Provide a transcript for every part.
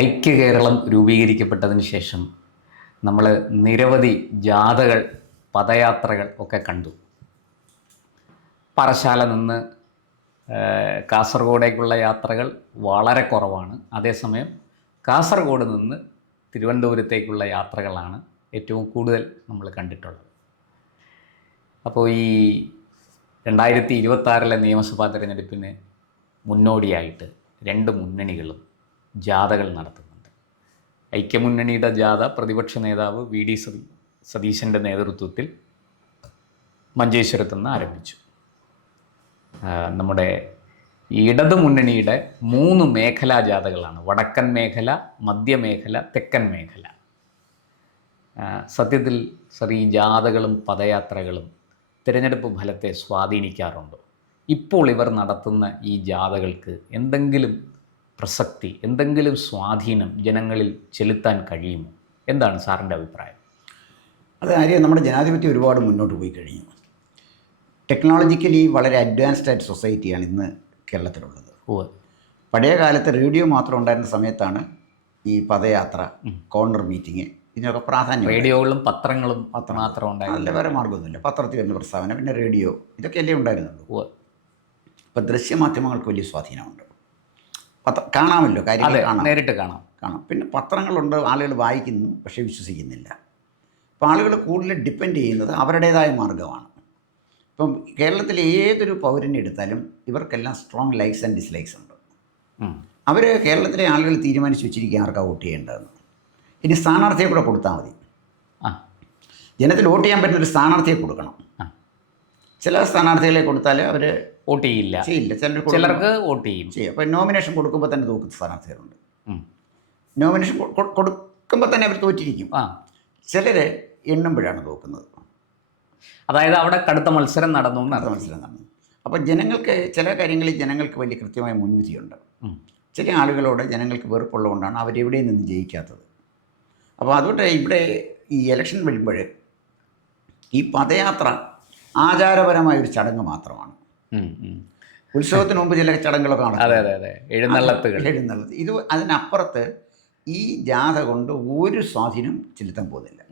ഐക്യ കേരളം രൂപീകരിക്കപ്പെട്ടതിന് ശേഷം നമ്മൾ നിരവധി ജാഥകൾ പദയാത്രകൾ ഒക്കെ കണ്ടു. പറശാല നിന്ന് കാസർഗോഡേക്കുള്ള യാത്രകൾ വളരെ കുറവാണ്. അതേസമയം കാസർഗോഡ് നിന്ന് തിരുവനന്തപുരത്തേക്കുള്ള യാത്രകളാണ് ഏറ്റവും കൂടുതൽ നമ്മൾ കണ്ടിട്ടുള്ളത്. അപ്പോൾ ഈ രണ്ടായിരത്തി ഇരുപത്താറിലെ നിയമസഭാ തിരഞ്ഞെടുപ്പിന് മുന്നോടിയായിട്ട് രണ്ട് മുന്നണികളും ജാഥകൾ നടത്തുന്നുണ്ട്. ഐക്യമുന്നണിയുടെ ജാഥ പ്രതിപക്ഷ നേതാവ് വി ഡി സതി സതീശന്റെ നേതൃത്വത്തിൽ മഞ്ചേശ്വരത്ത് നിന്ന് ആരംഭിച്ചു. നമ്മുടെ ഇടതു മുന്നണിയുടെ മൂന്ന് മേഖലാ ജാഥകളാണ്. വടക്കൻ മേഖല മധ്യമേഖല തെക്കൻ മേഖല. സത്യത്തിൽ സർ ഈ ജാഥകളും പദയാത്രകളും തിരഞ്ഞെടുപ്പ് ഫലത്തെ സ്വാധീനിക്കാറുണ്ടോ? ഇപ്പോൾ ഇവർ നടത്തുന്ന ഈ ജാഥകൾക്ക് എന്തെങ്കിലും പ്രസക്തി എന്തെങ്കിലും സ്വാധീനം ജനങ്ങളിൽ ചെലുത്താൻ കഴിയുമോ? എന്താണ് സാറിന്റെ അഭിപ്രായം? അത് കാര്യം നമ്മുടെ ജനാധിപത്യം ഒരുപാട് മുന്നോട്ട് പോയി കഴിഞ്ഞു. ടെക്നോളജിക്കലി വളരെ അഡ്വാൻസ്ഡ് ആയിട്ട് സൊസൈറ്റിയാണ് ഇന്ന് കേരളത്തിലുള്ളത്. ഓ. പഴയ കാലത്ത് റേഡിയോ മാത്രം ഉണ്ടായിരുന്ന സമയത്താണ് ഈ പദയാത്ര കോർണർ മീറ്റിംഗ് ഇതിനൊക്കെ പ്രാധാന്യം റേഡിയോകളും പത്രങ്ങളും മാത്രം ഉണ്ടായിരുന്നു അല്ല വേറെ മാർഗമൊന്നുമില്ല. പത്രത്തിൽ വരുന്ന പ്രസ്താവന പിന്നെ റേഡിയോ ഇതൊക്കെ അല്ലേ ഉണ്ടായിരുന്നുള്ളൂ. ഓ ഇപ്പം ദൃശ്യമാധ്യമങ്ങൾക്ക് വലിയ സ്വാധീനമുണ്ട്. പത്ര കാണാമല്ലോ കാണാം. നേരിട്ട് കാണാം. കാണാം. പിന്നെ പത്രങ്ങളുണ്ട് ആളുകൾ വായിക്കുന്നു പക്ഷേ വിശ്വസിക്കുന്നില്ല. അപ്പോൾ ആളുകൾ കൂടുതൽ ഡിപ്പെൻഡ് ചെയ്യുന്നത് അവരുടേതായ മാർഗമാണ്. ഇപ്പം കേരളത്തിലെ ഏതൊരു പൗരനെ എടുത്താലും ഇവർക്കെല്ലാം സ്ട്രോങ് ലൈക്സ് ആൻഡ് ഡിസ്ലൈക്സ് ഉണ്ട്. അവർ കേരളത്തിലെ ആളുകൾ തീരുമാനിച്ച് വെച്ചിരിക്കുക ആർക്കാ വോട്ട് ചെയ്യേണ്ടതെന്ന്. ഇനി സ്ഥാനാർത്ഥിയെ കൂടെ കൊടുത്താൽ മതി. ജനത്തിൽ വോട്ട് ചെയ്യാൻ പറ്റുന്ന ഒരു സ്ഥാനാർത്ഥിയെ കൊടുക്കണം. ചില സ്ഥാനാർത്ഥികളെ കൊടുത്താൽ അവർ വോട്ട് ചെയ്യില്ല. ചെയ്യില്ല. ചിലർ ചിലർക്ക് വോട്ട് ചെയ്യും. ചെയ്യും. അപ്പോൾ നോമിനേഷൻ കൊടുക്കുമ്പോൾ തന്നെ തോക്കുന്ന സ്ഥാനാർത്ഥികളുണ്ട്. നോമിനേഷൻ കൊടുക്കുമ്പോൾ തന്നെ അവർ തോറ്റിരിക്കും. ആ. ചിലർ എണ്ണുമ്പോഴാണ് തോക്കുന്നത്. അതായത് അവിടെ കടുത്ത മത്സരം നടന്നു കടുത്ത മത്സരം നടന്നു. അപ്പോൾ ജനങ്ങൾക്ക് ചില കാര്യങ്ങളിൽ ജനങ്ങൾക്ക് വലിയ കൃത്യമായ മുൻവിധിയുണ്ട്. ചില ആളുകളോട് ജനങ്ങൾക്ക് വെറുപ്പുള്ളതുകൊണ്ടാണ് അവരെവിടെയും നിന്ന് ജയിക്കാത്തത്. അപ്പോൾ അതുകൊണ്ട് ഇവിടെ ഈ ഇലക്ഷൻ വരുമ്പോൾ ഈ പദയാത്ര ആചാരപരമായ ഒരു ചടങ്ങ് മാത്രമാണ്. ഉത്സവത്തിന് മുമ്പ് ചില ചടങ്ങുകളൊക്കെ അതെ അതെ അതെ. എഴുന്നള്ളത്തുകൾ. എഴുന്നള്ളത്ത്. ഇത് അതിനപ്പുറത്ത് ഈ ജാഥ കൊണ്ട് ഒരു സ്വാധീനം ചെലുത്താൻ പോകുന്നില്ല.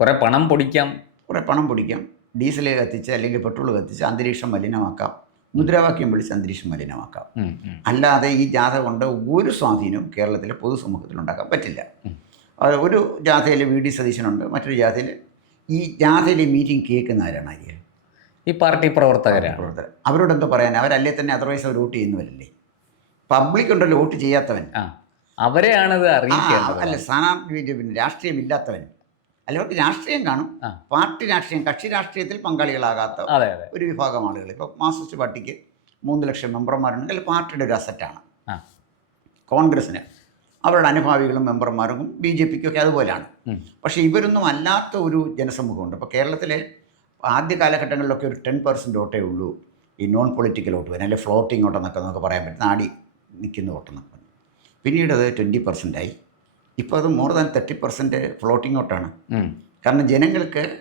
കുറേ പണം പൊടിക്കാം. കുറേ പണം പൊടിക്കാം. ഡീസൽ കത്തിച്ച് അല്ലെങ്കിൽ പെട്രോൾ കത്തിച്ച് അന്തരീക്ഷം മലിനമാക്കാം. മുദ്രാവാക്യം വിളിച്ച് അന്തരീക്ഷം മലിനമാക്കാം. അല്ലാതെ ഈ ജാഥ കൊണ്ട് ഒരു സ്വാധീനവും കേരളത്തിലെ പൊതുസമൂഹത്തിൽ ഉണ്ടാക്കാൻ പറ്റില്ല. ഒരു ജാഥയിൽ വി. ഡി. സതീശനുണ്ട്. മറ്റൊരു ജാഥയിൽ ഈ ജാഥയിലെ മീറ്റിംഗ് കേൾക്കുന്ന ആരാണ് ആര്യ ഈ പാർട്ടി പ്രവർത്തകരാണ്. പ്രവർത്തകർ. അവരോട് എന്തോ പറയാൻ അവരല്ലേ തന്നെ അതർവൈസ് അവർ വോട്ട് ചെയ്യുന്നവരല്ലേ? പബ്ലിക് ഉണ്ടല്ലോ വോട്ട് ചെയ്യാത്തവൻ. ആ അവരെയാണത് ആ, അറിയിക്കേണ്ടത്. അല്ല സ്ഥാനാർത്ഥി പിന്നെ രാഷ്ട്രീയം ഇല്ലാത്തവൻ. അല്ല അവർക്ക് രാഷ്ട്രീയം കാണും. ആ. പാർട്ടി രാഷ്ട്രീയം കക്ഷി രാഷ്ട്രീയത്തിൽ പങ്കാളികളാകാത്ത അതെ അതെ. ഒരു വിഭാഗം ആളുകൾ. ഇപ്പോൾ മാർക്സിസ്റ്റ് പാർട്ടിക്ക് മൂന്ന് ലക്ഷം മെമ്പർമാരുണ്ടെങ്കിൽ പാർട്ടിയുടെ ഒരു അസറ്റാണ് ആ. കോൺഗ്രസ്സിന് അവരുടെ അനുഭാവികളും മെമ്പർമാരും ബി ജെ പിക്കൊക്കെ അതുപോലെയാണ്. ഉം. പക്ഷേ ഇവരൊന്നും അല്ലാത്ത ഒരു ജനസമൂഹമുണ്ട്. ഇപ്പോൾ കേരളത്തിലെ ആദ്യ കാലഘട്ടങ്ങളിലൊക്കെ ഒരു ടെൻ പെർസെന്റ് വോട്ടേ ഉള്ളൂ. ഈ നോൺ പൊളിറ്റിക്കൽ വോട്ട് വരാൻ അല്ലെങ്കിൽ ഫ്ലോട്ടിംഗ് വോട്ടെന്നൊക്കെ നമുക്ക് പറയാൻ പറ്റും. നാടി നിൽക്കുന്ന വോട്ടെന്നൊക്കെ പിന്നീട് അത് ട്വന്റി പെർസെന്റായി ഇപ്പോൾ അത് more than thirty percent floating വോട്ടാണ്. കാരണം ജനങ്ങൾക്ക്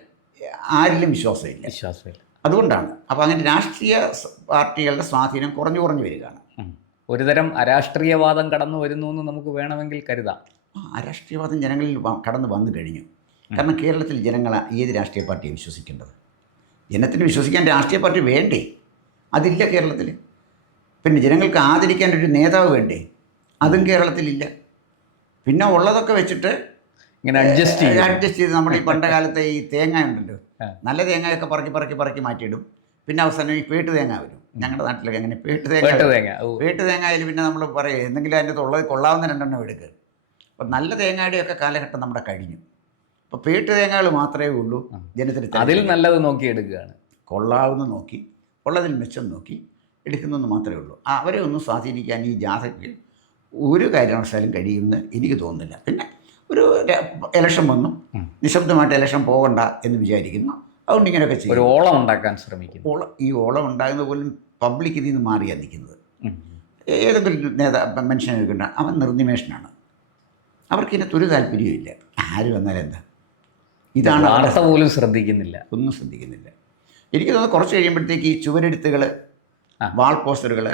ആരിലും വിശ്വാസമില്ല. വിശ്വാസമില്ല. അതുകൊണ്ടാണ്. അപ്പോൾ അങ്ങനെ രാഷ്ട്രീയ പാർട്ടികളുടെ സ്വാധീനം കുറഞ്ഞു കുറഞ്ഞു വരികയാണ്. ഒരുതരം അരാഷ്ട്രീയവാദം കടന്നു വരുന്നു എന്ന് നമുക്ക് വേണമെങ്കിൽ കരുതാം. അരാഷ്ട്രീയവാദം രാഷ്ട്രീയവാദം ജനങ്ങളിൽ കടന്നു വന്നു കഴിഞ്ഞു. കാരണം കേരളത്തിൽ ജനങ്ങൾ ഏത് രാഷ്ട്രീയ പാർട്ടിയെ വിശ്വസിക്കേണ്ടത്? ജനത്തിന് വിശ്വസിക്കാൻ രാഷ്ട്രീയ പാർട്ടി വേണ്ടേ? അതില്ല കേരളത്തിൽ പിന്നെ ജനങ്ങൾക്ക് ആദരിക്കാൻ ഒരു നേതാവ് വേണ്ടേ? അതും കേരളത്തിലില്ല. പിന്നെ ഉള്ളതൊക്കെ വെച്ചിട്ട് ഇങ്ങനെ അഡ്ജസ്റ്റ് ചെയ്ത് അഡ്ജസ്റ്റ് ചെയ്ത് നമ്മുടെ ഈ പണ്ട കാലത്തെ ഈ തേങ്ങ ഉണ്ടല്ലോ. നല്ല തേങ്ങയൊക്കെ പറക്കി പറക്കി പറക്കി മാറ്റിയിടും. പിന്നെ അവസാനം ഈ പേട്ട് തേങ്ങ വരും. ഞങ്ങളുടെ നാട്ടിലൊക്കെ അങ്ങനെ പേട്ട് തേങ്ങ. തേങ്ങ. ഓ. തേങ്ങയിൽ പിന്നെ നമ്മൾ പറയും എന്തെങ്കിലും അതിന്റെ ഉള്ളത് കൊള്ളാവുന്ന രണ്ടെണ്ണം എടുക്കുക അപ്പം നല്ല തേങ്ങയുടെയൊക്കെ കാലഘട്ടം നമ്മുടെ കഴിഞ്ഞു. അപ്പോൾ പേട്ട് തേങ്ങകൾ മാത്രമേ ഉള്ളൂ ജനത്തിന് അതിൽ. നല്ലത് നോക്കി എടുക്കുകയാണ്. കൊള്ളാവുന്ന നോക്കി ഉള്ളതിൽ മെച്ചം നോക്കി എടുക്കുന്നെന്ന് മാത്രമേ ഉള്ളൂ. അവരെ ഒന്നും സ്വാധീനിക്കാൻ ഈ ജാഥയ്ക്ക് ഒരു കാരണവശാലും കഴിയുമെന്ന് എനിക്ക് തോന്നുന്നില്ല. പിന്നെ ഒരു ഇലക്ഷൻ വന്നു. നിശബ്ദമായിട്ട് ഇലക്ഷൻ പോകണ്ട എന്ന് വിചാരിക്കുന്നു. അതുകൊണ്ട് ഇങ്ങനെയൊക്കെ ഒരു ചെയ്യും ഓളം ഉണ്ടാക്കാൻ ശ്രമിക്കും ഓളം ഈ ഓളം ഉണ്ടാകുന്ന പോലും പബ്ലിക് ഇതിൽ നിന്ന് മാറിയാണ് നിൽക്കുന്നത്. ഏതെങ്കിലും നേതാ മനുഷ്യനെ എടുക്കണ്ട. അവൻ നിർനിമേഷനാണ്. അവർക്ക് ഇതിനകത്ത് ഒരു താല്പര്യവും ഇല്ല ആര് വന്നാലും എന്താ? ഇതാണ് വാർത്ത പോലും ശ്രദ്ധിക്കുന്നില്ല. ഒന്നും ശ്രദ്ധിക്കുന്നില്ല. എനിക്ക് തോന്നുന്നു കുറച്ച് കഴിയുമ്പോഴത്തേക്ക് ഈ ചുവരെഴുത്തുകൾ വാൾ പോസ്റ്ററുകൾ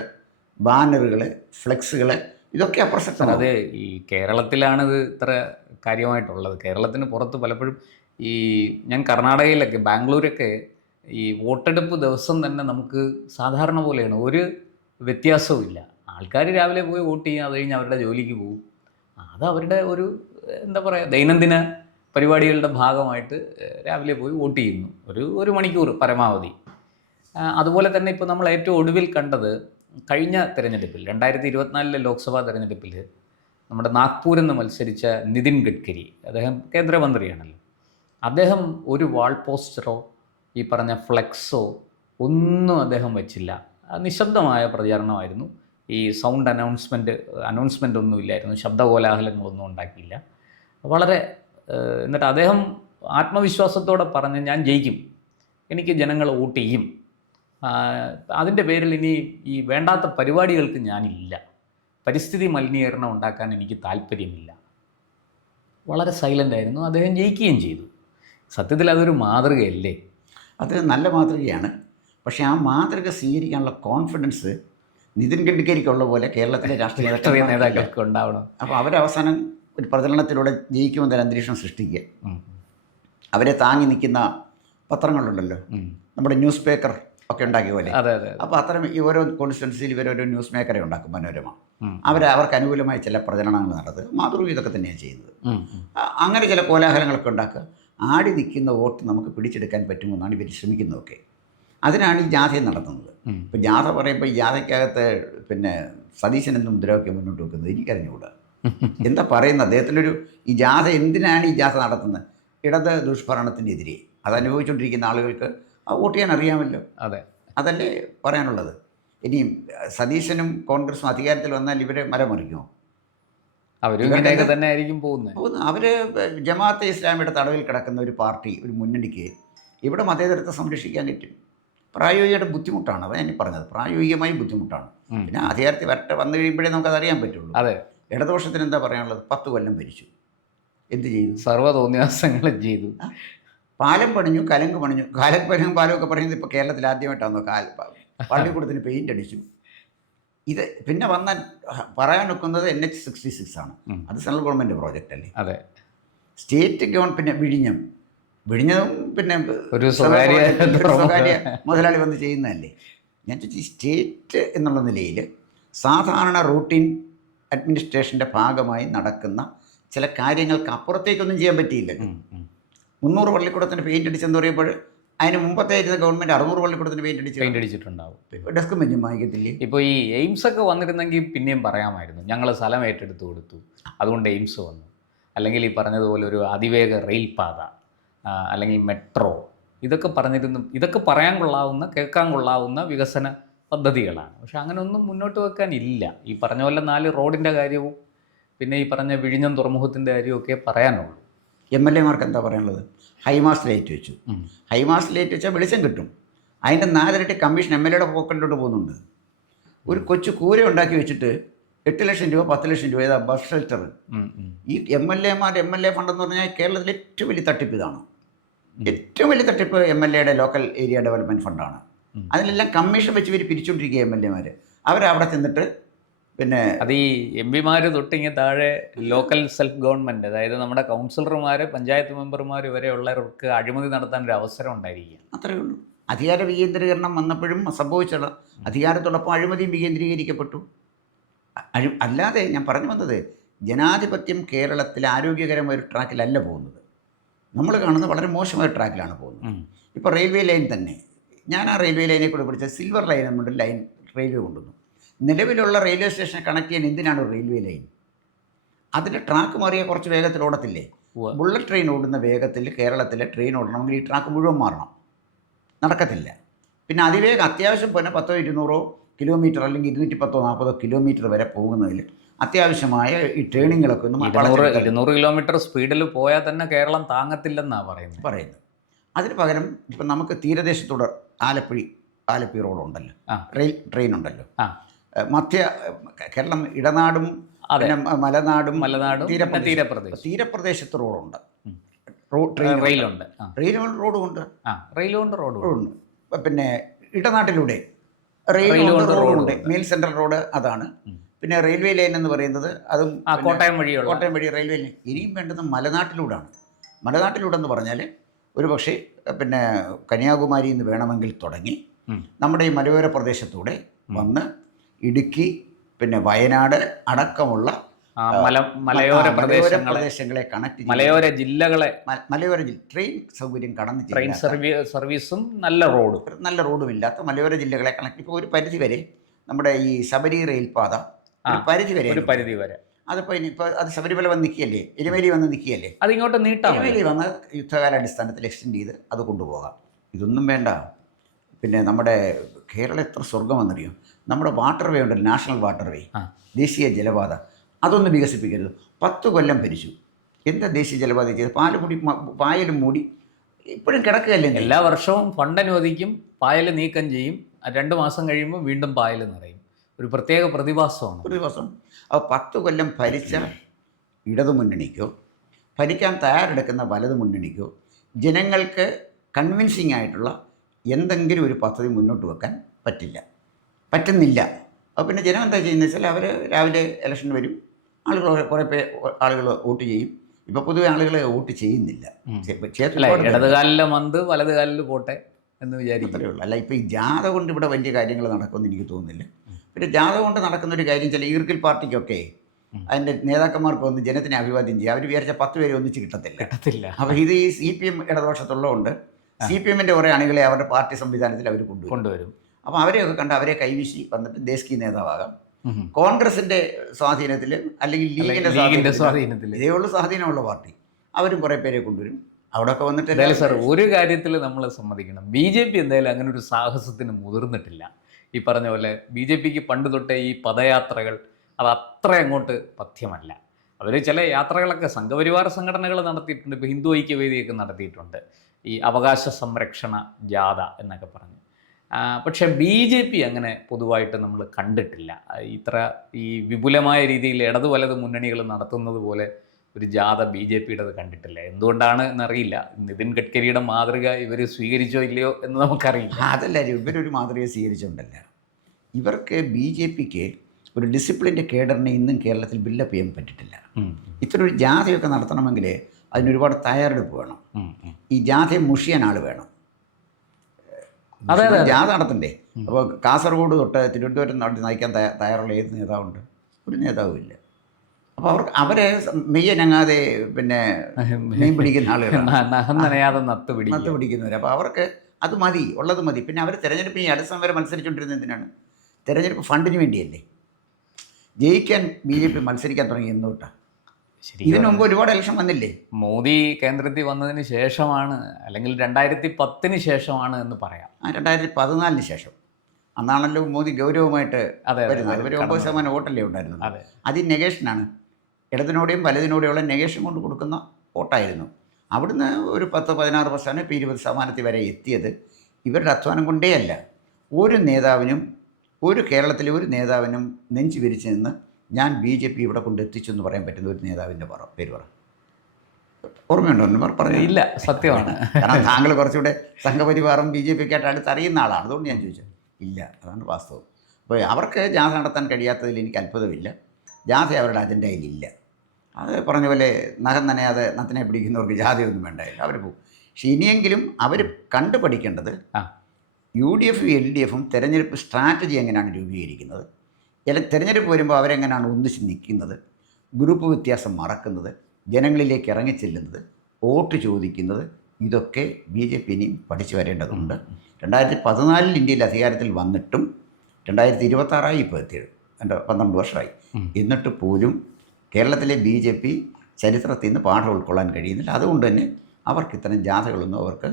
ബാനറുകൾ ഫ്ലെക്സുകൾ ഇതൊക്കെ അപ്രസക്തമാണ്. അത് ഈ കേരളത്തിലാണ് ഇത് ഇത്ര കാര്യമായിട്ടുള്ളത്. കേരളത്തിന് പുറത്ത് പലപ്പോഴും ഈ ഞാൻ കർണാടകയിലൊക്കെ ബാംഗ്ലൂരൊക്കെ ഈ വോട്ടെടുപ്പ് ദിവസം തന്നെ നമുക്ക് സാധാരണ പോലെയാണ്. ഒരു വ്യത്യാസവും ഇല്ല. ആൾക്കാർ രാവിലെ പോയി വോട്ട് ചെയ്യും അത് കഴിഞ്ഞ് അവരുടെ ജോലിക്ക് പോകും. അത് അവരുടെ ഒരു എന്താ പറയുക ദൈനംദിന പരിപാടികളുടെ ഭാഗമായിട്ട് രാവിലെ പോയി വോട്ട് ചെയ്യുന്നു. ഒരു ഒരു മണിക്കൂർ പരമാവധി. അതുപോലെ തന്നെ ഇപ്പോൾ നമ്മൾ ഏറ്റവും ഒടുവിൽ കണ്ടത് കഴിഞ്ഞ തെരഞ്ഞെടുപ്പിൽ രണ്ടായിരത്തി ഇരുപത്തിനാലിലെ ലോക്സഭാ തെരഞ്ഞെടുപ്പിൽ നമ്മുടെ നാഗ്പൂരിൽ നിന്ന് മത്സരിച്ച നിതിൻ ഗഡ്കരി അദ്ദേഹം കേന്ദ്രമന്ത്രിയാണല്ലോ. അദ്ദേഹം ഒരു വാൾ പോസ്റ്ററോ ഈ പറഞ്ഞ ഫ്ലെക്സോ ഒന്നും അദ്ദേഹം വച്ചില്ല. നിശബ്ദമായ പ്രചാരണമായിരുന്നു. ഈ സൗണ്ട് അനൗൺസ്മെന്റ് അനൗൺസ്മെന്റ് ഒന്നും ഇല്ലായിരുന്നു. ശബ്ദകോലാഹലങ്ങളൊന്നും ഉണ്ടാക്കിയില്ല. വളരെ എന്നിട്ട് അദ്ദേഹം ആത്മവിശ്വാസത്തോടെ പറഞ്ഞ് ഞാൻ ജയിക്കും എനിക്ക് ജനങ്ങൾ വോട്ട് ചെയ്യും. അതിന്റെ പേരിൽ ഇനി ഈ വേണ്ടാത്ത പരിപാടികൾക്ക് ഞാനില്ല. പരിസ്ഥിതി മലിനീകരണം ഉണ്ടാക്കാൻ എനിക്ക് താല്പര്യമില്ല. വളരെ സൈലന്റ് ആയിരുന്നു. അദ്ദേഹം ജയിക്കുകയും ചെയ്തു. സത്യത്തിൽ അതൊരു മാതൃകയല്ലേ? അത് നല്ല മാതൃകയാണ്. പക്ഷേ ആ മാതൃക സ്വീകരിക്കാനുള്ള കോൺഫിഡൻസ് നിതിൻ ഗഡ്കരിക്കുള്ള പോലെ കേരളത്തിലെ രാഷ്ട്രീയ രാഷ്ട്രീയ നേതാക്കൾക്ക് ഉണ്ടാവണം. അപ്പോൾ അവരവസാനം ഒരു പ്രചരണത്തിലൂടെ ജയിക്കുമെന്നൊരു അന്തരീക്ഷം സൃഷ്ടിക്കുക. അവരെ താങ്ങി നിൽക്കുന്ന പത്രങ്ങളുണ്ടല്ലോ. നമ്മുടെ ന്യൂസ് പേപ്പർ ഒക്കെ ഉണ്ടാക്കിയ പോലെ. അപ്പോൾ അത്തരം ഈ ഓരോ കോൺസ്റ്റിറ്റൻസിയിൽ ഇവരൊരു ന്യൂസ് മേക്കറെ ഉണ്ടാക്കും മനോരമ. അവർ അവർക്ക് അനുകൂലമായ ചില പ്രചരണങ്ങൾ നടത്തുക. മാതൃക ഇതൊക്കെ തന്നെയാണ് ചെയ്യുന്നത്. അങ്ങനെ ചില കോലാഹലങ്ങളൊക്കെ ഉണ്ടാക്കുക. ആടി നിൽക്കുന്ന വോട്ട് നമുക്ക് പിടിച്ചെടുക്കാൻ പറ്റുമെന്നാണ് ഇവർ ശ്രമിക്കുന്നതൊക്കെ. അതിനാണ് ഈ ജാഥയും നടത്തുന്നത്. ഇപ്പം ഇപ്പോൾ ജാഥ പറയുമ്പോൾ ഈ ജാഥയ്ക്കകത്ത് പിന്നെ സതീശൻ എന്ന മുദ്രാവാക്യം മുന്നോട്ട് വെക്കുന്നത് എനിക്കറിഞ്ഞുകൂടാ. എന്താ പറയുന്നത്? അദ്ദേഹത്തിനൊരു ഈ ജാഥ എന്തിനാണ് ഈ ജാഥ നടത്തുന്നത്? ഇടത് ദുഷ്ഭരണത്തിനെതിരെ. അത് അനുഭവിച്ചുകൊണ്ടിരിക്കുന്ന ആളുകൾക്ക് അത് വോട്ട് ചെയ്യാൻ അറിയാമല്ലോ. അതെ. അതല്ലേ പറയാനുള്ളത്? ഇനിയും സതീശനും കോൺഗ്രസും അധികാരത്തിൽ വന്നാൽ ഇവരെ മരമറിക്കുമോ? അവരും ഇവരുടെ തന്നെ ആയിരിക്കും പോകുന്നത്. പോകുന്നു അവർ ജമാഅത്തെ ഇസ്ലാമിയുടെ തടവിൽ കിടക്കുന്ന ഒരു പാർട്ടി ഒരു മുന്നണിക്ക് ഇവിടെ മതേതരത്തെ സംരക്ഷിക്കാൻ പറ്റും. പ്രായോഗികമായിട്ട് ബുദ്ധിമുട്ടാണ്. അതാണ് ഞാൻ പറഞ്ഞത്. പ്രായോഗികമായി ബുദ്ധിമുട്ടാണ്. പിന്നെ അധികാരത്തിൽ വരട്ടെ വന്നു കഴിയുമ്പോഴേ നമുക്കത് അറിയാൻ പറ്റുള്ളൂ. അതെ. ഇടദോഷത്തിന് എന്താ പറയാനുള്ളത്? പത്ത് കൊല്ലം ഭരിച്ചു. എന്ത് ചെയ്തു? സർവതോന്യാസങ്ങളും ചെയ്തു. പാലം പണിഞ്ഞു കലങ്ക് പണിഞ്ഞു. പാലം ഒക്കെ പണിയുന്നത് ഇപ്പോൾ കേരളത്തിൽ ആദ്യമായിട്ടാണോ കാൽ പള്ളിക്കൂടത്തിന് പെയിന്റ് അടിച്ചു. ഇത് പിന്നെ വന്ന പറയാൻ വെക്കുന്നത് എൻ എച്ച് സിക്സ്റ്റി സിക്സ് ആണ്. അത് സെൻട്രൽ ഗവൺമെന്റ് പ്രോജക്റ്റ് അല്ലേ? അതെ. സ്റ്റേറ്റ് ഗവൺ പിന്നെ വിഴിഞ്ഞം. വിഴിഞ്ഞതും പിന്നെ ഒരു സ്വകാര്യ സ്വകാര്യ മുതലാളി വന്ന് ചെയ്യുന്നതല്ലേ? ഞാൻ ചോദിച്ചു സ്റ്റേറ്റ് എന്നുള്ള നിലയിൽ സാധാരണ റൂട്ടീൻ അഡ്മിനിസ്ട്രേഷന്റെ ഭാഗമായി നടക്കുന്ന ചില കാര്യങ്ങൾക്ക് അപ്പുറത്തേക്കൊന്നും ചെയ്യാൻ പറ്റിയില്ല. മുന്നൂറ് പള്ളിക്കൂടത്തിന് പെയിന്റ് അടിച്ചെന്ന് പറയുമ്പോൾ അതിന് മുമ്പത്തെ ഇരുന്ന ഗവൺമെന്റ് അറുന്നൂറ് പള്ളിക്കൂടത്തിന് പെയിന്റ് പെയിന്റ് പെയിന്റ് അടിച്ചിട്ടുണ്ടാവും. ഡെസ്ക് ബെഞ്ചും വാങ്ങിക്കത്തില്ലേ? ഇപ്പോൾ ഈ എയിംസ് ഒക്കെ വന്നിരുന്നെങ്കിൽ പിന്നെയും പറയാമായിരുന്നു. ഞങ്ങൾ സ്ഥലം ഏറ്റെടുത്ത് കൊടുത്തു. അതുകൊണ്ട് എയിംസ് വന്നു. അല്ലെങ്കിൽ ഈ പറഞ്ഞതുപോലെ ഒരു അതിവേഗ റെയിൽപാത അല്ലെങ്കിൽ മെട്രോ ഇതൊക്കെ പറഞ്ഞിരുന്നു ഇതൊക്കെ പറയാൻ കൊള്ളാവുന്ന കേൾക്കാൻ കൊള്ളാവുന്ന വികസന പദ്ധതികളാണ്. പക്ഷെ അങ്ങനെ ഒന്നും മുന്നോട്ട് വെക്കാനില്ല ഈ പറഞ്ഞ പോലെ നാല് റോഡിന്റെ കാര്യവും പിന്നെ ഈ പറഞ്ഞ വിഴിഞ്ഞം തുറമുഖത്തിന്റെ കാര്യമൊക്കെ പറയാനുള്ളൂ. എം എൽ എമാർക്ക് എന്താ പറയാനുള്ളത്? ഹൈമാസ് ലൈറ്റ് വെച്ചു. ഹൈമാസ് ലൈറ്റ് വെച്ചാൽ വെളിച്ചം കിട്ടും. അതിന്റെ നാലിരട്ടി കമ്മീഷൻ എം എൽ എയുടെ പോക്കറ്റിലോട്ട് പോകുന്നുണ്ട്. ഒരു കൊച്ചു കൂര ഉണ്ടാക്കി വെച്ചിട്ട് എട്ട് ലക്ഷം രൂപ പത്ത് ലക്ഷം രൂപ ഏതാ ബസ് ഷെൽട്ടർ. ഈ എം എൽ എമാർ എം എൽ എ ഫണ്ട് എന്ന് പറഞ്ഞാൽ കേരളത്തിലെ ഏറ്റവും വലിയ തട്ടിപ്പ് ഇതാണ്. ഏറ്റവും വലിയ തട്ടിപ്പ് എം എൽ എയുടെ ലോക്കൽ ഏരിയ ഡെവലപ്മെന്റ് ഫണ്ടാണ്. ഉം. അതിനെല്ലാം കമ്മീഷൻ വെച്ച് ഇവർ പിരിച്ചുകൊണ്ടിരിക്കുക എം എൽ എമാർ അവരവിടെ ചെന്നിട്ട് പിന്നെ അത് ഈ എം പിമാർ തൊട്ടിങ്ങി താഴെ ലോക്കൽ സെൽഫ് ഗവൺമെന്റ് അതായത് നമ്മുടെ കൗൺസിലർമാർ പഞ്ചായത്ത് മെമ്പർമാർ ഇവരെയുള്ളവർക്ക് അഴിമതി നടത്താൻ ഒരു അവസരം ഉണ്ടായിരിക്കുക അത്രയേ ഉള്ളൂ. അധികാര വികേന്ദ്രീകരണം വന്നപ്പോഴും സംഭവിച്ചത് അധികാരത്തോടൊപ്പം അഴിമതിയും വികേന്ദ്രീകരിക്കപ്പെട്ടു. അഴി അല്ലാതെ ഞാൻ പറഞ്ഞു വന്നത് ജനാധിപത്യം കേരളത്തിൽ ആരോഗ്യകരമായ ഒരു ട്രാക്കിലല്ല പോകുന്നത്. നമ്മൾ കാണുന്നത് വളരെ മോശമായ ട്രാക്കിലാണ് പോകുന്നത്. ഇപ്പോൾ റെയിൽവേ ലൈൻ തന്നെ. ഞാൻ ആ റെയിൽവേ ലൈനെ കൂടെ പിടിച്ച സിൽവർ ലൈൻ എന്നുണ്ട് ലൈൻ റെയിൽവേ കൊണ്ടുവന്നു. നിലവിലുള്ള റെയിൽവേ സ്റ്റേഷനെ കണക്ട് ചെയ്യാൻ എന്തിനാണ് റെയിൽവേ ലൈൻ അതിന്റെ ട്രാക്ക് മാറിയ കുറച്ച് വേഗത്തിൽ ഓടത്തില്ലേ? ബുള്ളറ്റ് ട്രെയിൻ ഓടുന്ന വേഗത്തിൽ കേരളത്തിലെ ട്രെയിൻ ഓടണമെങ്കിൽ ഈ ട്രാക്ക് മുഴുവൻ മാറണം. നടക്കത്തില്ല. പിന്നെ അതിവേഗം അത്യാവശ്യം പിന്നെ പത്തോ ഇരുന്നൂറോ കിലോമീറ്റർ അല്ലെങ്കിൽ ഇരുന്നൂറ്റി പത്തോ നാൽപ്പതോ കിലോമീറ്റർ വരെ പോകുന്നതിൽ അത്യാവശ്യമായ ഈ ട്രെയിനിങ്ങളൊക്കെ ഒന്ന് ഇരുന്നൂറ് കിലോമീറ്റർ സ്പീഡിൽ പോയാൽ തന്നെ കേരളം താങ്ങത്തില്ലെന്നാണ് പറയുന്നത്. പറയുന്നത്. അതിന് പകരം ഇപ്പം നമുക്ക് തീരദേശത്തോട് ആലപ്പുഴ ആലപ്പുഴ റോഡുണ്ടല്ലോ. ഉണ്ടല്ലോ റെയിൽ ട്രെയിൻ ഉണ്ടല്ലോ. മധ്യ കേരളം ഇടനാടും. പിന്നെ മലനാടും മലനാടും തീരപ്രദേശം. തീരപ്രദേശം. തീരപ്രദേശത്ത് റോഡുണ്ട്. ഉം. റോഡ് ട്രെയിൻ റെയിലുണ്ട്. റെയിൽ ട്രെയിൻ റോഡും ഉണ്ട് ആ റെയിലുണ്ട് റോഡും റോഡുണ്ട് പിന്നെ ഇടനാട്ടിലൂടെ റെയിൽ റെയിലുണ്ട് റോഡുണ്ട്. മെയിൽ സെൻട്രൽ റോഡ് അതാണ്. പിന്നെ റെയിൽവേ ലൈൻ എന്ന് പറയുന്നത് അതും കോട്ടയം വഴിയുള്ള. കോട്ടയം വഴി റെയിൽവേ ലൈൻ. ഇനിയും വേണ്ടത് മലനാട്ടിലൂടെയാണ് മലനാട്ടിലൂടെ എന്ന് പറഞ്ഞാൽ ഒരു പക്ഷേ പിന്നെ കന്യാകുമാരിയിൽ നിന്ന് വേണമെങ്കിൽ തുടങ്ങി നമ്മുടെ ഈ മലയോര പ്രദേശത്തൂടെ വന്ന് ഇടുക്കി പിന്നെ വയനാട് അടക്കമുള്ള മലയോര പ്രദേശങ്ങളെ കണക്ട് മലയോര ജില്ലകളെ മലയോര ജില്ല ട്രെയിൻ സൗകര്യം കടന്നു ട്രെയിൻ സർവീസ് സർവീസും നല്ല റോഡും. നല്ല റോഡും ഇല്ലാത്ത മലയോര ജില്ലകളെ കണക്ട്. ഇപ്പോൾ ഒരു പരിധി വരെ നമ്മുടെ ഈ ശബരി റെയിൽപാത ഒരു പരിധി വരെ ഒരു പരിധി വരെ. അതിപ്പോൾ ഇനിയിപ്പോൾ അത് ശബരിമല വന്ന് നിൽക്കുകയല്ലേ? എരുമേലി വന്ന് നിൽക്കുകയല്ലേ? അത് ഇങ്ങോട്ട് നീട്ടാം. എരുമേലി വന്ന് യുദ്ധകാലാടിസ്ഥാനത്തിൽ എക്സ്റ്റെൻഡ് ചെയ്ത് അത് കൊണ്ടുപോകാം. ഇതൊന്നും വേണ്ട. പിന്നെ നമ്മുടെ കേരളം എത്ര സ്വർഗമെന്നറിയോ നമ്മുടെ വാട്ടർ വേ ഉണ്ടല്ലോ നാഷണൽ വാട്ടർ വേ ദേശീയ ജലപാത. അതൊന്ന് വികസിപ്പിക്കരുത്. പത്ത് കൊല്ലം ഭരിച്ചു. എന്താ ദേശീയ ജലപാത ചെയ്ത് പാൽ മൂടി പായലും മൂടി ഇപ്പോഴും കിടക്കുകയല്ലേ? എല്ലാ വർഷവും ഫണ്ട് അനുവദിക്കും പായൽ നീക്കം ചെയ്യും. രണ്ട് മാസം കഴിയുമ്പോൾ വീണ്ടും പായൽ നിറയും. ഒരു പ്രത്യേക പ്രതിഭാസമാണ്. പ്രതിഭാസം. അപ്പോൾ പത്ത് കൊല്ലം ഭരിച്ച ഇടതു മുന്നണിക്കോ ഭരിക്കാൻ തയ്യാറെടുക്കുന്ന വലതു മുന്നണിക്കോ ജനങ്ങൾക്ക് കൺവിൻസിങ് ആയിട്ടുള്ള എന്തെങ്കിലും ഒരു പദ്ധതി മുന്നോട്ട് വെക്കാൻ പറ്റില്ല. പറ്റുന്നില്ല. അപ്പോൾ പിന്നെ ജനം എന്താ ചെയ്യുന്നത് വെച്ചാൽ അവർ രാവിലെ ഇലക്ഷൻ വരും. ആളുകൾ കുറേ പേ ആളുകൾ വോട്ട് ചെയ്യും. ഇപ്പോൾ പൊതുവെ ആളുകൾ വോട്ട് ചെയ്യുന്നില്ല. ഇടതുകാലിലെ മന്ത് വലതുകാലിൽ പോട്ടെ എന്ന് വിചാരിക്കും ഉള്ളൂ. അല്ല ഇപ്പോൾ ഈ ജാഥ കൊണ്ട് ഇവിടെ വലിയ കാര്യങ്ങൾ നടക്കുമെന്ന് എനിക്ക് തോന്നുന്നില്ല. പിന്നെ ജാഥ കൊണ്ട് നടക്കുന്ന ഒരു കാര്യം ചില ഈർക്കിൽ പാർട്ടിക്കൊക്കെ. അതിന്റെ നേതാക്കന്മാർക്ക് ഒന്ന് ജനത്തിനെ അഭിവാദ്യം ചെയ്യുക അവർ വിചാരിച്ച പത്ത് പേരെ ഒന്നിച്ച് കിട്ടത്തില്ല. കിട്ടത്തില്ല. അപ്പോൾ ഇത് ഈ സി പി എം ഇടതുപക്ഷത്തുള്ളതുകൊണ്ട് സി പി എമ്മിന്റെ കുറേ അണികളെ അവരുടെ പാർട്ടി സംവിധാനത്തിൽ അവർ കൊണ്ടുവരും. കൊണ്ടുവരും. അപ്പോൾ അവരെയൊക്കെ കണ്ട് അവരെ കൈവീശി വന്നിട്ട് ദേശീയ നേതാവാകാം. കോൺഗ്രസിന്റെ സ്വാധീനത്തിൽ അല്ലെങ്കിൽ ലീഗിന്റെ ലീഗിന്റെ സ്വാധീനത്തിൽ ഇതേയുള്ള സ്വാധീനമുള്ള പാർട്ടി. അവരും കുറേ പേരെ കൊണ്ടുവരും. അവിടെയൊക്കെ വന്നിട്ട് സാർ ഒരു കാര്യത്തിൽ നമ്മൾ സമ്മതിക്കണം. ബി ജെ പി എന്തായാലും അങ്ങനെ ഒരു സാഹസത്തിന് മുതിർന്നിട്ടില്ല. ഈ പറഞ്ഞ പോലെ ബി ജെ പിക്ക് പണ്ട് തൊട്ടേ ഈ പദയാത്രകൾ അത് അത്ര അങ്ങോട്ട് പഥ്യമല്ല. അവർ ചില യാത്രകളൊക്കെ സംഘപരിവാർ സംഘടനകൾ നടത്തിയിട്ടുണ്ട്. ഇപ്പോൾ ഹിന്ദു ഐക്യവേദിയൊക്കെ നടത്തിയിട്ടുണ്ട്. ഈ അവകാശ സംരക്ഷണ ജാഥ എന്നൊക്കെ പറഞ്ഞ്. പക്ഷെ ബി ജെ പി അങ്ങനെ പൊതുവായിട്ട് നമ്മൾ കണ്ടിട്ടില്ല. ഇത്ര ഈ വിപുലമായ രീതിയിൽ ഇടതു വലത് മുന്നണികൾ നടത്തുന്നത് പോലെ ഒരു ജാഥ ബി ജെ പിയുടേത് കണ്ടിട്ടില്ല? എന്തുകൊണ്ടാണ് എന്നറിയില്ല. നിതിൻ ഗഡ്കരിയുടെ മാതൃക ഇവർ സ്വീകരിച്ചോ ഇല്ലയോ എന്ന് നമുക്കറിയില്ല. അതല്ല ഇവരൊരു മാതൃക സ്വീകരിച്ചുകൊണ്ടല്ല ഇവർക്ക് ബി ജെ പിക്ക് ഒരു ഡിസിപ്ലിന്റെ കേഡറിനെ ഇന്നും കേരളത്തിൽ ബില്ലപ്പ് ചെയ്യാൻ പറ്റിയിട്ടില്ല ഇത്തരൊരു ഇത്ര ഒരു ജാഥയൊക്കെ നടത്തണമെങ്കിൽ അതിനൊരുപാട് തയ്യാറെടുപ്പ് വേണം. ഈ ജാഥയെ മുഷിയാൻ ആൾ വേണം. ജാഥ നടത്തണ്ടേ? അപ്പോൾ കാസർഗോഡ് തൊട്ട് തിരുവനന്തപുരം നടത്തി നയിക്കാൻ തയ്യാറുള്ള ഏത് നേതാവുണ്ട്? ഒരു നേതാവും ഇല്ല അപ്പോൾ അവർക്ക് അവരെ മെയ്യനങ്ങാതെ പിന്നെ മീൻ പിടിക്കുന്ന ആളുകളാണ്. നനയാതെ നത്ത് പിടി നത്ത് പിടിക്കുന്നവർ അപ്പോൾ അവർക്ക് അത് മതി ഉള്ളത് മതി. പിന്നെ അവർ തിരഞ്ഞെടുപ്പ് ഈ അടുത്ത വരെ മത്സരിച്ചുകൊണ്ടിരുന്നത് എന്തിനാണ്? തിരഞ്ഞെടുപ്പ് ഫണ്ടിന് വേണ്ടിയല്ലേ? ജയിക്കാൻ ബി ജെ പി മത്സരിക്കാൻ തുടങ്ങി എന്നോട്ടാ ശരി ഇതിനു മുമ്പ് ഒരുപാട് ഇലക്ഷൻ വന്നില്ലേ? മോദി കേന്ദ്രത്തിൽ വന്നതിന് ശേഷമാണ് അല്ലെങ്കിൽ രണ്ടായിരത്തി പത്തിന് ശേഷമാണ് എന്ന് പറയാം. ആ രണ്ടായിരത്തി പതിനാലിന് ശേഷം. അന്നാണല്ലോ മോദി ഗൗരവമായിട്ട് അതെ ഒരു ഒമ്പത് ശതമാനം വോട്ടല്ലേ ഉണ്ടായിരുന്നത്. അതെ. അത് നെഗേഷനാണ് ഇടതിനോടെയും വലതിനോടെയുള്ള നെഗേഷൻ കൊണ്ട് കൊടുക്കുന്ന വോട്ടായിരുന്നു. അവിടുന്ന് ഒരു പത്ത് പതിനാറ് ശതമാനം ഇപ്പോൾ ഇരുപത് ശതമാനത്തിൽ വരെ എത്തിയത് ഇവരുടെ അധ്വാനം കൊണ്ടേ അല്ല. ഒരു നേതാവിനും ഒരു കേരളത്തിലെ ഒരു നേതാവിനും നെഞ്ചു വിരിച്ച് നിന്ന് ഞാൻ ബി ജെ പി ഇവിടെ കൊണ്ട് എത്തിച്ചു എന്ന് പറയാൻ പറ്റുന്ന ഒരു നേതാവിന്റെ പറ പേര് പറ. ഓർമ്മയുണ്ടോ? പറഞ്ഞു. ഇല്ല സത്യമാണ്. കാരണം താങ്കൾ കുറച്ചുകൂടെ സംഘപരിവാറും ബി ജെ പിക്ക് ആയിട്ട് അടുത്ത് അറിയുന്ന ആളാണ്. അതുകൊണ്ട് ഞാൻ ചോദിച്ചത്. ഇല്ല അതാണ് വാസ്തവം. അപ്പോൾ അവർക്ക് ജാഥ നടത്താൻ കഴിയാത്തതിൽ എനിക്ക് അത്ഭുതമില്ല. ജാഥ അവരുടെ അജണ്ടയിലില്ല. അത് പറഞ്ഞ പോലെ നഖം നനയാതെ നത്തിനെ പിടിക്കുന്നവർക്ക് ജാതി ഒന്നും വേണ്ടായില്ല അവർ പോകും പക്ഷെ ഇനിയെങ്കിലും അവർ കണ്ടുപഠിക്കേണ്ടത്. യു ഡി എഫും എൽ ഡി എഫും തെരഞ്ഞെടുപ്പ് സ്ട്രാറ്റജി എങ്ങനെയാണ് രൂപീകരിക്കുന്നത്? ചില തെരഞ്ഞെടുപ്പ് വരുമ്പോൾ അവരെങ്ങനെയാണ് ഒന്നിച്ച് നിൽക്കുന്നത്? ഗ്രൂപ്പ് വ്യത്യാസം മറക്കുന്നത്? ജനങ്ങളിലേക്ക് ഇറങ്ങിച്ചെല്ലുന്നത് വോട്ട് ചോദിക്കുന്നത്? ഇതൊക്കെ ബി ജെ പി ഇനിയും പഠിച്ചു വരേണ്ടതുണ്ട്. രണ്ടായിരത്തി പതിനാലിൽ ഇന്ത്യയിൽ അധികാരത്തിൽ വന്നിട്ടും രണ്ടായിരത്തി ഇരുപത്താറായി ഇപ്പോൾ എത്തിയത് എന്റെ പന്ത്രണ്ട് വർഷമായി. എന്നിട്ട് പോലും കേരളത്തിലെ ബി ജെ പി ചരിത്രത്തിൽ നിന്ന് പാഠം ഉൾക്കൊള്ളാൻ കഴിയുന്നില്ല. അതുകൊണ്ട് തന്നെ അവർക്ക് ഇത്തരം ജാഥകളൊന്നും അവർക്ക്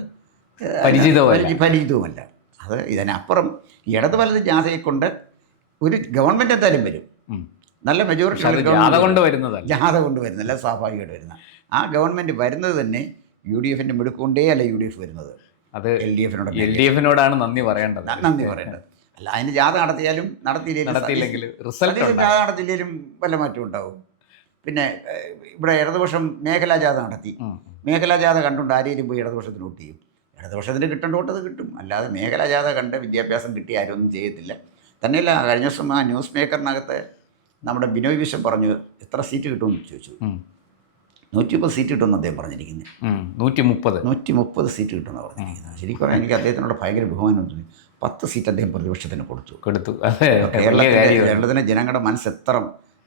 പരിചിതവും പരിചിതവുമല്ല. അത് ഇതിനപ്പുറം ഇടത് വലത് ജാഥയെ കൊണ്ട് ഒരു ഗവൺമെന്റ് എന്തായാലും വരും. നല്ല മെജോറിറ്റി ജാഥ കൊണ്ട് വരുന്നതല്ല. ജാഥ കൊണ്ട് വരുന്നില്ല സ്വാഭാവികമായിട്ട് വരുന്ന ആ ഗവൺമെന്റ് വരുന്നത് തന്നെ യു ഡി എഫിന്റെ മിടുക്കൊണ്ടേ അല്ല യു ഡി എഫ് വരുന്നത്. അത് എൽ ഡി എഫിനോട് എൽ ഡി എഫിനോടാണ് നന്ദി പറയേണ്ടത്. നന്ദി പറയേണ്ടത്. അല്ല അതിന് ജാഥ നടത്തിയാലും നടത്തിയില്ലെങ്കിലും നടത്തിയില്ലെങ്കിൽ റിസൾട്ട് ജാഥ നടത്തിയില്ലെങ്കിലും വല്ല മാറ്റം ഉണ്ടാവും. പിന്നെ ഇവിടെ ഇടതുപക്ഷം മേഖലാ ജാഥ നടത്തി. മേഖലാ ജാഥ കണ്ടുകൊണ്ട് ആരെയും പോയി ഇടതുപക്ഷത്തിന് വോട്ട് ചെയ്യും. ഇടതുപക്ഷത്തിന് കിട്ടേണ്ട വോട്ട് അത് കിട്ടും. അല്ലാതെ മേഖലാ ജാഥ കണ്ട് വിദ്യാഭ്യാസം കിട്ടി ആരും ഒന്നും ചെയ്യത്തില്ല. തന്നെയല്ല കഴിഞ്ഞ ദിവസം ആ ന്യൂസ് മേക്കറിനകത്ത് നമ്മുടെ ബിനോയ് വിശ്വം പറഞ്ഞു എത്ര സീറ്റ് കിട്ടുമെന്ന് ചോദിച്ചു. നൂറ്റി മുപ്പത് സീറ്റ് കിട്ടുമെന്ന് അദ്ദേഹം പറഞ്ഞിരിക്കുന്നത്. നൂറ്റി മുപ്പത് നൂറ്റി മുപ്പത് സീറ്റ് കിട്ടുമെന്ന് പറഞ്ഞിരിക്കുന്നത് ശരിക്കും പറഞ്ഞാൽ എനിക്ക് അദ്ദേഹത്തിനോട് ഭയങ്കര ബഹുമാനം തോന്നി. പത്ത് സീറ്റ് അദ്ദേഹം പ്രതിപക്ഷത്തിന് കൊടുത്തു. കൊടുത്തു. കേരളത്തിലെ കേരളത്തിലെ ജനങ്ങളുടെ മനസ്സ് എത്ര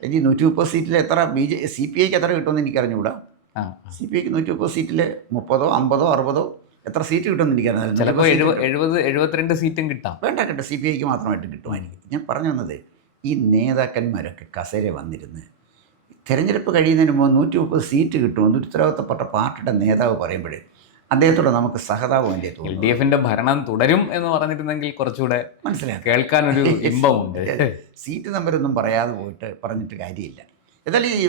എനിക്ക് നൂറ്റി മുപ്പത് സീറ്റിൽ എത്ര ബി ജെ സി പി ഐക്ക് എത്ര കിട്ടുമെന്ന് എനിക്ക് അറിഞ്ഞുകൂടാ ആ. സി പി ഐക്ക് നൂറ്റി മുപ്പത് സീറ്റിൽ മുപ്പതോ അമ്പതോ അറുപതോ എത്ര സീറ്റ് കിട്ടുമെന്ന് എനിക്കറിയാം ചിലപ്പോൾ എഴുപത് എഴുപത് എഴുപത്തിരണ്ട് സീറ്റും കിട്ടാം. വേണ്ട കേട്ടോ സി പി ഐക്ക് മാത്രമായിട്ട് കിട്ടുമായിരിക്കും. ഞാൻ പറഞ്ഞു വന്നത് ഈ നേതാക്കന്മാരൊക്കെ കസേര വന്നിരുന്ന് തിരഞ്ഞെടുപ്പ് കഴിയുന്നതിന് മുമ്പ് നൂറ്റി മുപ്പത് സീറ്റ് കിട്ടുമെന്ന് എന്ന് ഉത്തരവാദിത്തപ്പെട്ട പാർട്ടിയുടെ നേതാവ് പറയുമ്പോൾ അദ്ദേഹത്തോട് നമുക്ക് സഹതാപം വേണ്ടി എൽ ഡി എഫിന്റെ ഭരണം തുടരും എന്ന് പറഞ്ഞിരുന്നെങ്കിൽ കുറച്ചുകൂടെ കേൾക്കാൻ ഒരു ഇമ്പമുണ്ട് സീറ്റ് നമ്പരൊന്നും പറയാതെ പോയിട്ട് പറഞ്ഞിട്ട് കാര്യമില്ല. എന്നാലും ഈ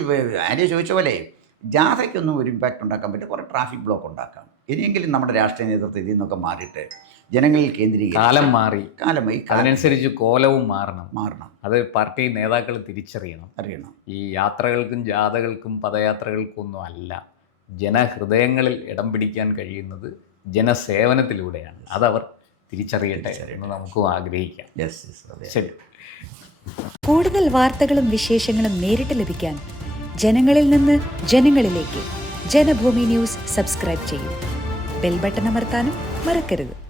ആര്യ ചോദിച്ച പോലെ ജാഥയ്ക്കൊന്നും ഒരു ഇമ്പാക്റ്റ് ഉണ്ടാക്കാൻ പറ്റും കുറേ ട്രാഫിക് ബ്ലോക്ക് ഉണ്ടാക്കാം. ഇനിയെങ്കിലും നമ്മുടെ രാഷ്ട്രീയ നേതൃത്വം ഇതിൽ നിന്നൊക്കെ മാറിയിട്ട് ജനങ്ങളിൽ കേന്ദ്രീകരിക്കും കാലം മാറി. കാലം ഈ അതിനനുസരിച്ച് കോലവും മാറണം. മാറണം. അത് പാർട്ടി നേതാക്കൾ തിരിച്ചറിയണം. അറിയണം. ഈ യാത്രകൾക്കും ജാഥകൾക്കും പദയാത്രകൾക്കും ഒന്നും അല്ല. ജനഹൃദയങ്ങളിൽ ഇടം പിടിക്കാൻ കഴിയുന്നത് ജനസേവനത്തിലൂടെയാണ്. അതവർ തിരിച്ചറിയട്ടെ എന്ന് നമുക്കും ആഗ്രഹിക്കാം. യെസ് യെസ് ശരി. കൂടുതൽ വാർത്തകളും വിശേഷങ്ങളും നേരിട്ട് ലഭിക്കാൻ ജനങ്ങളിൽ നിന്ന് ജനങ്ങളിലേക്ക് ജനഭൂമി ന്യൂസ് സബ്സ്ക്രൈബ് ചെയ്യൂ. ബെൽ ബട്ടൺ അമർത്താനും മറക്കരുത്.